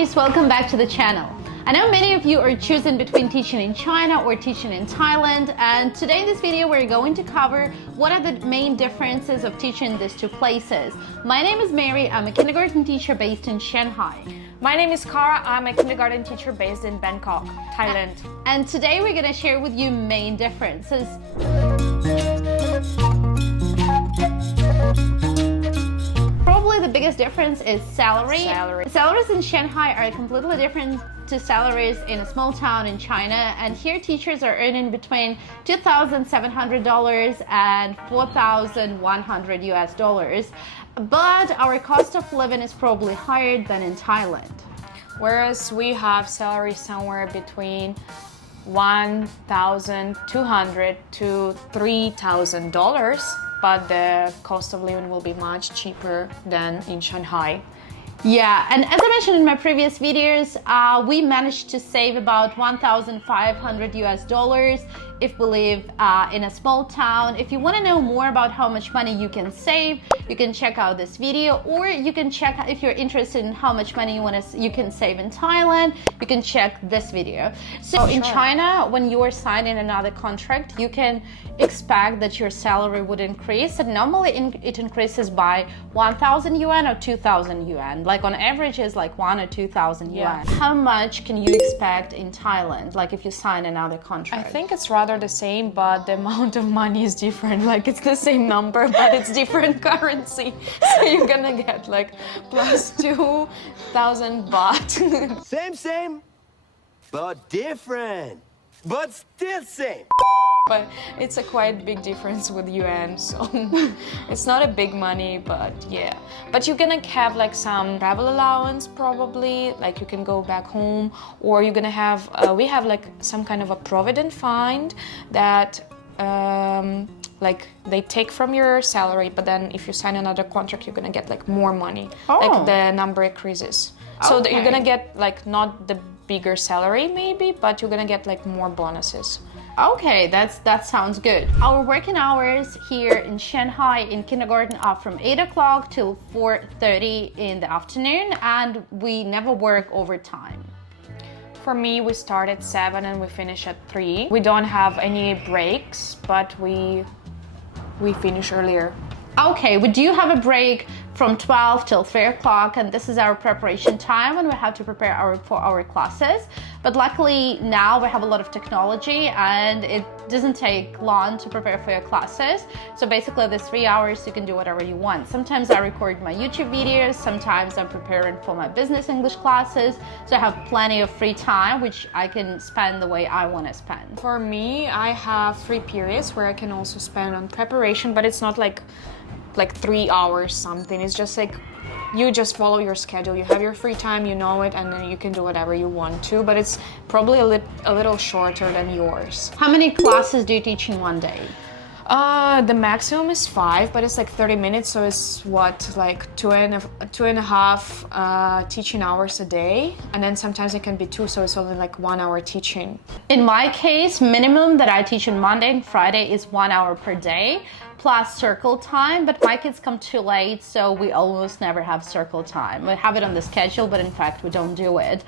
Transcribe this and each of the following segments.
guys, welcome back to the channel. I know many of you are choosing between teaching in China or teaching in Thailand, and today in this video we're going to cover what are the main differences of teaching in these two places. My name is Mary, I'm a kindergarten teacher based in Shanghai. My name is Cara, I'm a kindergarten teacher based in Bangkok, Thailand. And today we're going to share with you main differences. Probably the biggest difference is salary. Salaries in Shanghai are completely different to salaries in a small town in China, and here teachers are earning between $2,700 and $4,100 US. But our cost of living is probably higher than in Thailand. Whereas we have salaries somewhere between $1,200 to $3,000, but the cost of living will be much cheaper than in Shanghai. Yeah, and as I mentioned in my previous videos, we managed to save about $1,500 US if we live in a small town. If you want to know more about how much money you can save, you can check out this video, or you can check, if you're interested in how much money you can save in Thailand, you can check this video. So in China, when you are signing another contract, you can expect that your salary would increase, and normally it increases by 1,000 yuan or 2,000 yuan. Like on average is like 1,000 or 2,000 yuan. How much can you expect in Thailand, like if you sign another contract? I think it's rather the same, but the amount of money is different. Like it's the same number, but it's different currency. So you're gonna get like plus 2,000 baht. Same, but different. But still same. But it's a quite big difference with yuan, so it's not a big money, but yeah. But you're gonna have like some travel allowance probably, like you can go back home, or you're gonna have, we have like some kind of a provident fund that like they take from your salary, but then if you sign another contract, you're gonna get like more money, like the number increases. So that you're gonna get like not the bigger salary maybe, but you're gonna get like more bonuses. Okay, that sounds good. Our working hours here in Shanghai in kindergarten are from 8 o'clock till 4:30 in the afternoon, and we never work overtime. For me, we start at 7 and we finish at 3. We don't have any breaks, but we finish earlier. Okay, we do have a break from 12 till 3 o'clock, and this is our preparation time when we have to prepare for our classes. But luckily now we have a lot of technology and it doesn't take long to prepare for your classes. So basically the 3 hours you can do whatever you want. Sometimes I record my YouTube videos, sometimes I'm preparing for my business English classes. So I have plenty of free time which I can spend the way I want to spend. For me, I have 3 periods where I can also spend on preparation, but it's not like 3 hours something. It's just like you just follow your schedule. You have your free time, you know it, and then you can do whatever you want to, but it's probably a little shorter than yours. How many classes do you teach in one day? The maximum is 5, but it's like 30 minutes, so it's what, like two and a half teaching hours a day, and then sometimes it can be 2, so it's only like 1 hour teaching. In my case, minimum that I teach on Monday and Friday is 1 hour per day plus circle time, but my kids come too late, so we almost never have circle time. We have it on the schedule, but in fact we don't do it.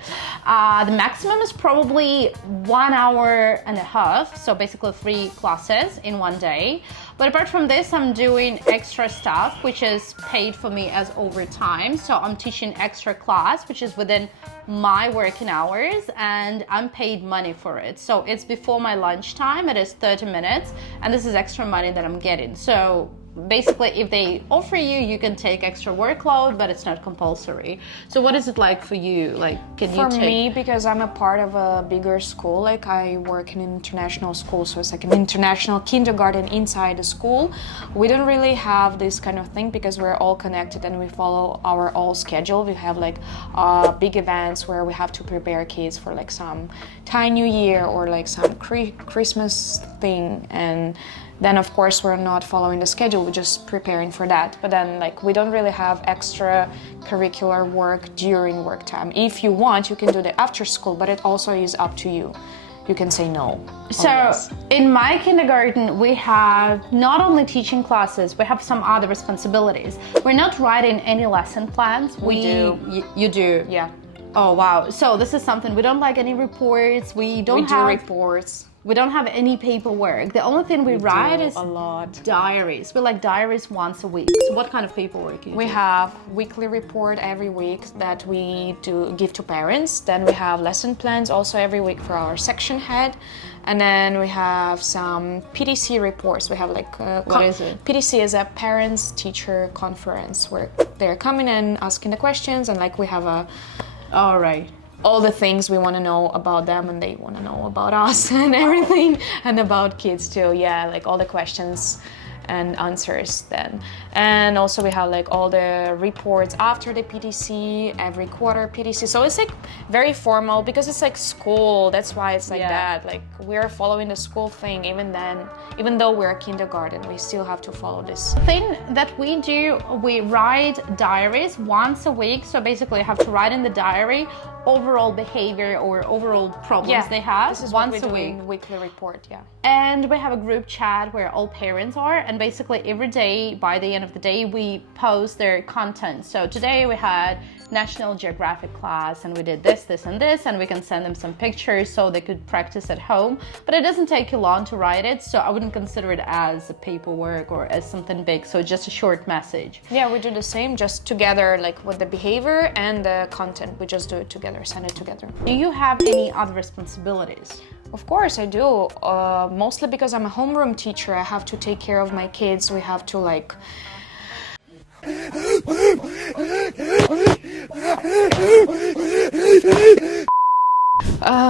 The maximum is probably 1 hour and a half, so basically 3 classes in one day. But apart from this, I'm doing extra stuff, which is paid for me as overtime. So I'm teaching extra class, which is within my working hours, and I'm paid money for it. So it's before my lunchtime, it is 30 minutes, and this is extra money that I'm getting. So basically, if they offer you, you can take extra workload, but it's not compulsory. So what is it like for you? Like, can you take... For me, because I'm a part of a bigger school, like I work in an international school, so it's like an international kindergarten inside the school. We don't really have this kind of thing because we're all connected and we follow our all schedule. We have like big events where we have to prepare kids for like some Thai New Year or like some Christmas thing, and then of course we're not following the schedule, we're just preparing for that. But then like we don't really have extra curricular work during work time. If you want, you can do the after school, but it also is up to you. You can say no. So in my kindergarten, we have not only teaching classes, we have some other responsibilities. We're not writing any lesson plans. We do. You do? Yeah. Oh wow. So this is something we don't like any reports. We don't We do have reports. we don't have any paperwork. The only thing we write do is a lot. diaries. We like diaries once a week. So what kind of paperwork do you We do? have weekly report every week that we do give to parents. Then we have lesson plans also every week for our section head. And then we have some PTC reports. We have like What is it? PTC is a parents teacher conference where they're coming and asking the questions, and like we have All right. all the things we want to know about them, and they want to know about us and everything, and about kids too. Yeah, like all the questions and answers then. And also we have like all the reports after the PTC, every quarter PTC. So it's like very formal because it's like school. That's why it's like Yeah. that. Like we're following the school thing even then, even though we're kindergarten, we still have to follow this. Thing that we do, we write diaries once a week. So basically you have to write in the diary overall behavior or overall problems they have this is once what we a do week. in weekly report. Yeah. And we have a group chat where all parents are, and basically every day by the end of the day we post their content. So today we had National Geographic class and we did this, this and this, and we can send them some pictures so they could practice at home. But it doesn't take you long to write it, so I wouldn't consider it as a paperwork or as something big. So just a short message. Yeah, we do the same, just together, like with the behavior and the content. We just do it together, send it together. Do you have any other responsibilities? Of course I do, mostly because I'm a homeroom teacher. I have to take care of my kids. We have to like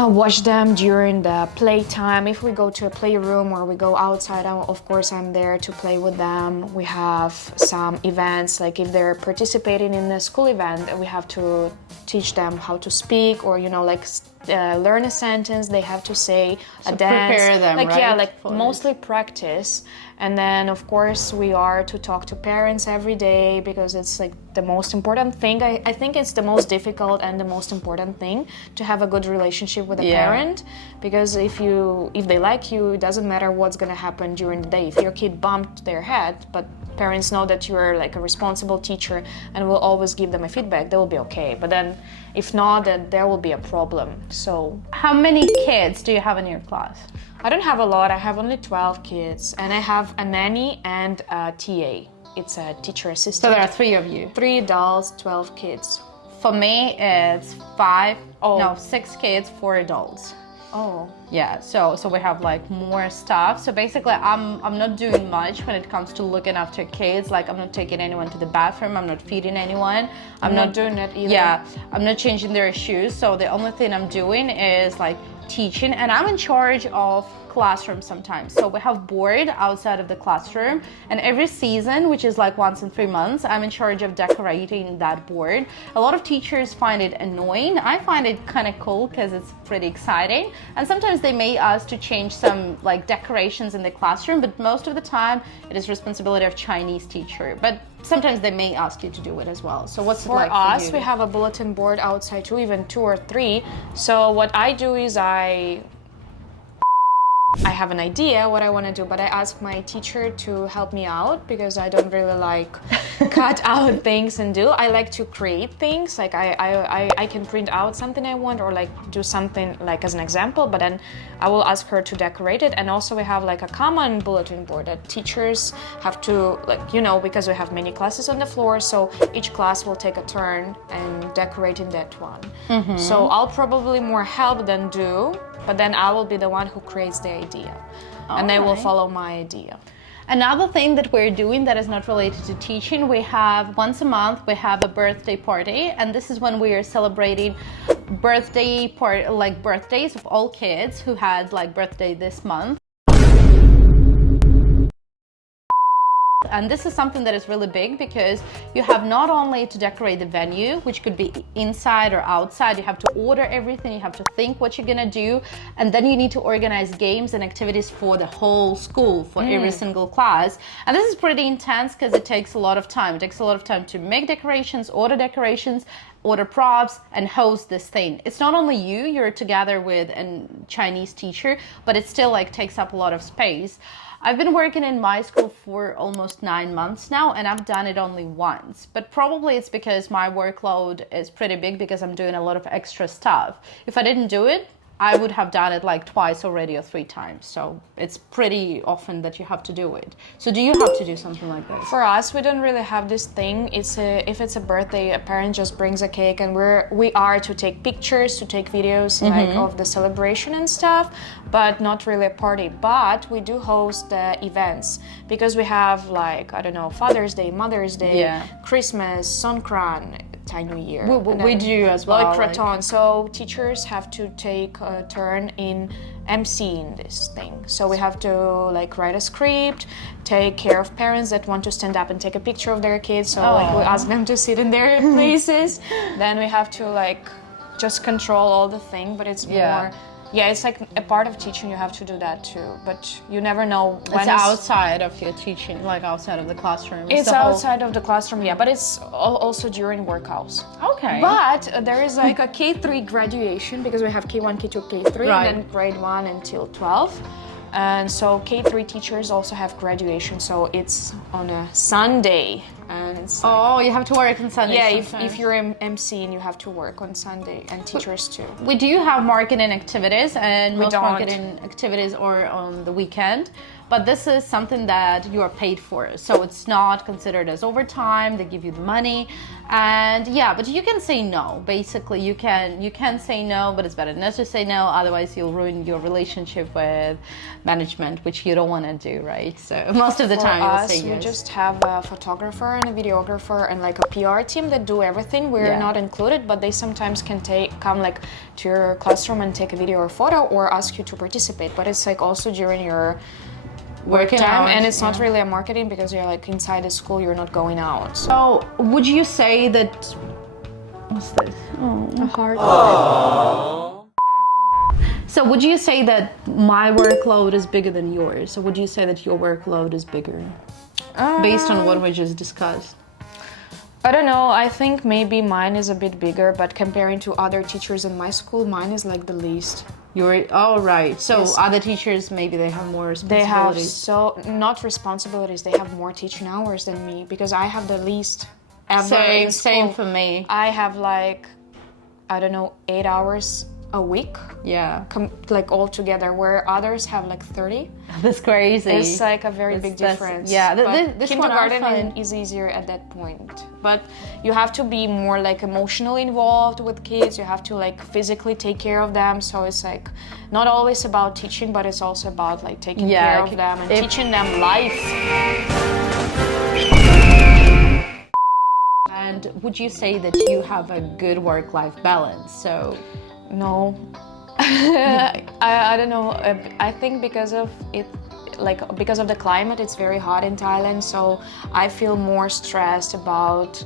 watch them during the playtime. If we go to a playroom or we go outside, of course I'm there to play with them. We have some events, like if they're participating in a school event, we have to teach them how to speak, or like learn a sentence they have to say, So a dance. prepare them, like right, yeah, like for mostly practice. And then of course we are to talk to parents every day because it's like the most important thing. I think it's the most difficult and the most important thing to have a good relationship with a parent, because if they like you, it doesn't matter what's gonna happen during the day. If your kid bumped their head, but parents know that you're like a responsible teacher and will always give them a feedback, they will be okay. But then if not, then there will be a problem. So How many kids do you have in your class? I don't have a lot. I have only 12 kids, and I have a nanny and a TA. It's a teacher So assistant. there are 3 of you. 3 adults, 12 kids. For me, it's 6 kids, 4 adults. Oh. Yeah, so we have like more stuff. So basically, I'm not doing much when it comes to looking after kids. Like I'm not taking anyone to the bathroom. I'm not feeding anyone. I'm not doing that either. Yeah, I'm not changing their shoes. So the only thing I'm doing is like teaching, and I'm in charge of classroom sometimes. So we have board outside of the classroom, and every season, which is like once in 3 months, I'm in charge of decorating that board. A lot of teachers find it annoying. I find it kind of cool because it's pretty exciting, and sometimes they may ask to change some like decorations in the classroom, but most of the time it is responsibility of Chinese teacher, but sometimes they may ask you to do it as well. So what's it For like us, for we you? have a bulletin board outside too, even 2 or 3. So what I do is I have an idea what I want to do, but I ask my teacher to help me out because I don't really like cut out things and do. I like to create things. Like I can print out something I want, or like do something like as an example, but then I will ask her to decorate it. And also we have like a common bulletin board that teachers have to, like, because we have many classes on the floor, so each class will take a turn and decorating that one. So I'll probably more help than do, but then I will be the one who creates the idea, and they will Alright. follow my idea. Another thing that we're doing that is not related to teaching, we have once a month, we have a birthday party, and this is when we are celebrating birthdays of all kids who had like birthday this month. And this is something that is really big because you have not only to decorate the venue, which could be inside or outside, you have to order everything, you have to think what you're gonna do, and then you need to organize games and activities for the whole school, for every single class. And this is pretty intense because it takes a lot of time. It takes a lot of time to make decorations, order props, and host this thing. It's not only you're together with a Chinese teacher, but it still like takes up a lot of space. I've been working in my school for almost 9 months now, and I've done it only once. But probably it's because my workload is pretty big because I'm doing a lot of extra stuff. If I didn't do it, I would have done it like twice already or 3 times. So it's pretty often that you have to do it. So do you have to do something like this? For us, we don't really have this thing. If it's a birthday, a parent just brings a cake, and we are to take pictures, to take videos like of the celebration and stuff, but not really a party. But we do host the events because we have like, I don't know, Father's Day, Mother's Day, Christmas, Songkran, Thai New Year. We do as well. Like Kraton. So teachers have to take a turn in emceeing this thing. So we have to like write a script, take care of parents that want to stand up and take a picture of their kids. So like we ask them to sit in their places. Then we have to like just control all the thing, but it's more. Yeah, it's like a part of teaching. You have to do that too, but you never know when it's outside of your teaching, like outside of the classroom. It's outside of the classroom, yeah, but it's also during work hours. Okay. But there is like a K3 graduation because we have K1, K2, K3, right. And then grade 1 until 12. And so K3 teachers also have graduation, so it's on a Sunday. And it's you have to work on Sunday. Yeah, if you're MC and you have to work on Sunday, and teachers too. We do have marketing activities, and most marketing activities are on the weekend. But this is something that you are paid for, so it's not considered as overtime. They give you the money, and but you can say no. Basically, you can say no, but it's better not to say no. Otherwise, you'll ruin your relationship with management, which you don't want to do, right? So most of the time, you'll say yes. We just have a photographer and a videographer and like a PR team that do everything. We're not included, but they sometimes can come like to your classroom and take a video or photo or ask you to participate. But it's like also during your work time, and it's not really a marketing because you're like inside the school, you're not going out. So would you say that what's this? A heart. So would you say that my workload is bigger than yours? Or would you say that your workload is bigger? Based on what we just discussed. I don't know, I think maybe mine is a bit bigger, but comparing to other teachers in my school, mine is like the least. Right. So other teachers, maybe they have more responsibilities. They have not responsibilities, they have more teaching hours than me because I have the least ever in school. Same for me. I have like, I don't know, 8 hours a week. Yeah. Like all together, where others have like 30. That's crazy. It's like a very big difference. Yeah, this kindergarten is easier at that point. But you have to be more like emotionally involved with kids. You have to like physically take care of them. So it's like not always about teaching, but it's also about like taking care of them and teaching them life. And would you say that you have a good work-life balance? So. No, I don't know. I think because of it, like because of the climate, it's very hot in Thailand. So I feel more stressed about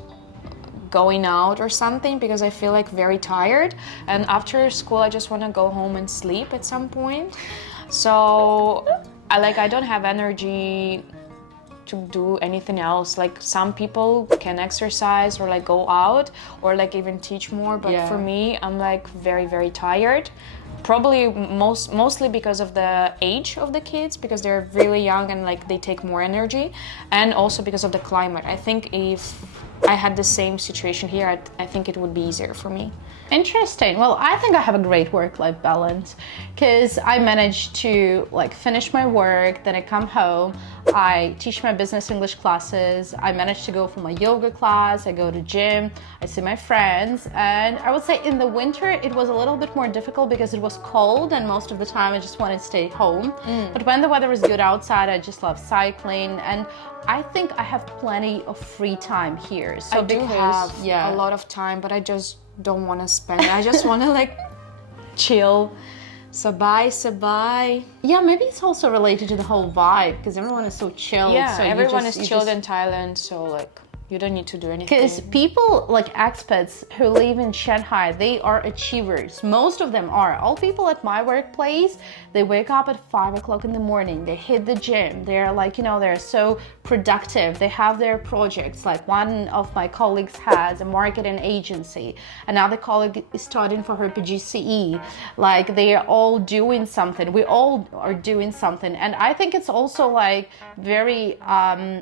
going out or something because I feel like very tired. And after school, I just want to go home and sleep at some point. So I don't have energy to do anything else. Like some people can exercise or like go out or like even teach more, but for me, I'm like very, very tired. Probably mostly because of the age of the kids, because they're really young and like they take more energy, and also because of the climate. I think if I had the same situation here, I think it would be easier for me. Interesting. Well, I think I have a great work-life balance because I manage to like finish my work, then I come home, I teach my business English classes, I manage to go for my yoga class, I go to gym, I see my friends, and I would say in the winter it was a little bit more difficult because it was cold and most of the time I just wanted to stay home. But when the weather is good outside, I just love cycling, and I think I have plenty of free time here. So I do have a lot of time, but I just don't want to spend it. I just want to like chill. Sabay. Yeah, maybe it's also related to the whole vibe because everyone is so chilled. Yeah, so everyone is chilled in Thailand, so like You don't need to do anything. Because people like expats who live in Shanghai, they are achievers. Most of them are. All people at my workplace, they wake up at 5 o'clock in the morning. They hit the gym. They're like, you know, they're so productive. They have their projects. Like one of my colleagues has a marketing agency. Another colleague is studying for her PGCE. Like they are all doing something. We all are doing something. And I think it's also like very,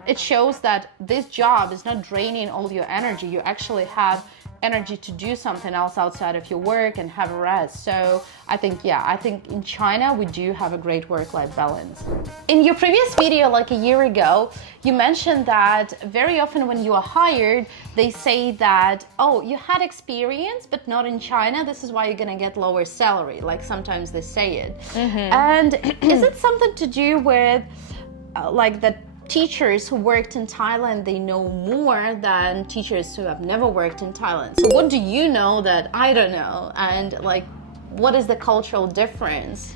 it shows that this job is not draining all your energy. You actually have energy to do something else outside of your work and have a rest. So I think in China we do have a great work-life balance. In your previous video like a year ago, you mentioned that very often when you are hired, they say that, oh, you had experience but not in China, this is why you're gonna get lower salary. Like sometimes they say it. And is it something to do with like that teachers who worked in Thailand, they know more than teachers who have never worked in Thailand? So what do you know that I don't know? And like, what is the cultural difference?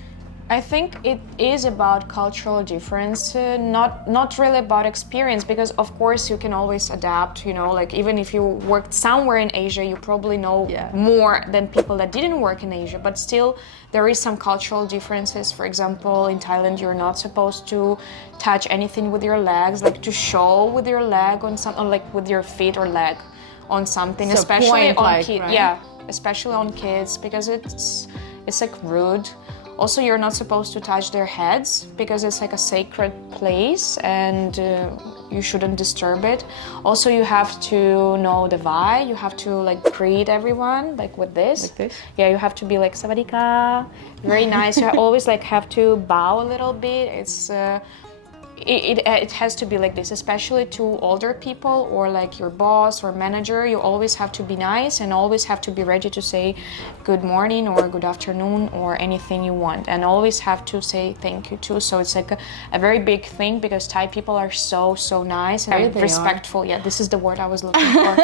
I think it is about cultural difference, not really about experience, because of course you can always adapt, you know, like even if you worked somewhere in Asia, you probably know more than people that didn't work in Asia, but still there is some cultural differences. For example, in Thailand, you're not supposed to touch anything with your legs, like to show with your leg on something, like with your feet or leg on something, So especially on kids. right? Yeah, especially on kids, because it's like rude. Also, you're not supposed to touch their heads because it's like a sacred place and you shouldn't disturb it. Also, you have to know the vibe. You have to like greet everyone like with this. Like this? Yeah, you have to be like sawadika, very nice. You always like have to bow a little bit. It's it has to be like this, especially to older people or like your boss or manager. You always have to be nice and always have to be ready to say good morning or good afternoon or anything you want, and always have to say thank you too. So it's like a very big thing because Thai people are so nice and respectful. Yeah, this is the word I was looking for.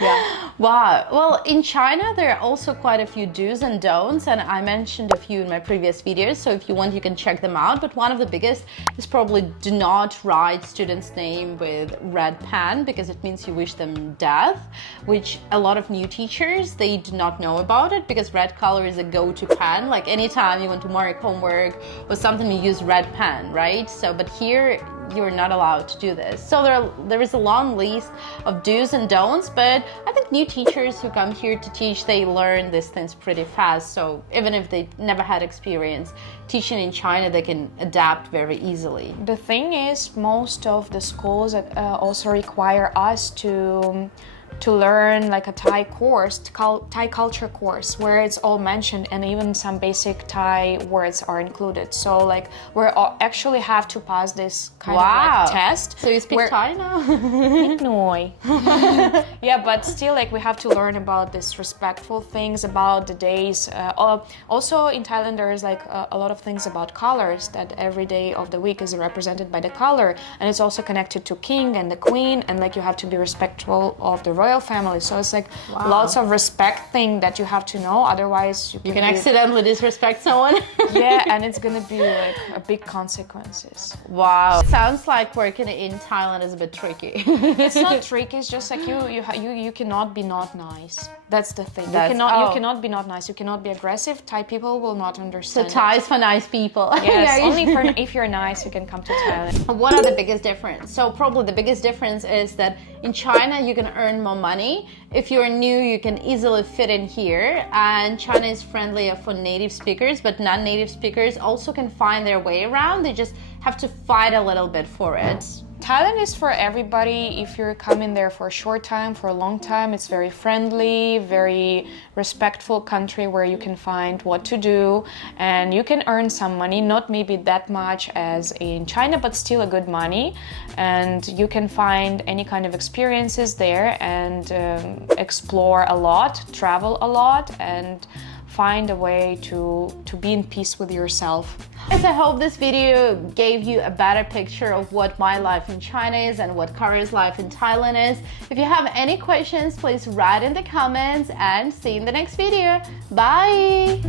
Yeah. Wow. Well, in China, there are also quite a few do's and don'ts, and I mentioned a few in my previous videos. So if you want, you can check them out. But one of the biggest is probably do not write student's name with red pen because it means you wish them death, which a lot of new teachers, they do not know about it because red color is a go-to pen. Like anytime you want to mark homework or something, you use red pen, right? So, but here you're not allowed to do this. So there is a long list of do's and don'ts, but I think new teachers who come here to teach, they learn these things pretty fast. So even if they never had experience teaching in China, they can adapt very easily. The thing is, most of the schools also require us to learn like a Thai course, Thai culture course, where it's all mentioned and even some basic Thai words are included. So like we actually have to pass this kind of like test. So you speak Thai now? Yeah, but still like we have to learn about this respectful things, about the days. Also in Thailand there is like a lot of things about colors, that every day of the week is represented by the color, and it's also connected to king and the queen, and like you have to be respectful of the royal family. So it's like lots of respect thing that you have to know, otherwise you can accidentally disrespect someone. Yeah, and it's gonna be like a big consequences. Wow. Sounds like working in Thailand is a bit tricky. It's not tricky, it's just like you cannot be not nice. That's the thing. You cannot be not nice. You cannot be aggressive. Thai people will not understand. So Thai is for nice people. Yes, only if you're nice, you can come to Thailand. What are the biggest difference? So probably the biggest difference is that in China you can earn more money. If you're new, you can easily fit in here, and China is friendlier for native speakers, but non-native speakers also can find their way around. They just have to fight a little bit for it. Thailand is for everybody. If you're coming there for a short time, for a long time, it's very friendly, very respectful country where you can find what to do and you can earn some money, not maybe that much as in China, but still a good money, and you can find any kind of experiences there and explore a lot, travel a lot, and find a way to be in peace with yourself. Guys, I hope this video gave you a better picture of what my life in China is and what Kara's life in Thailand is. If you have any questions, please write in the comments, and see you in the next video. Bye!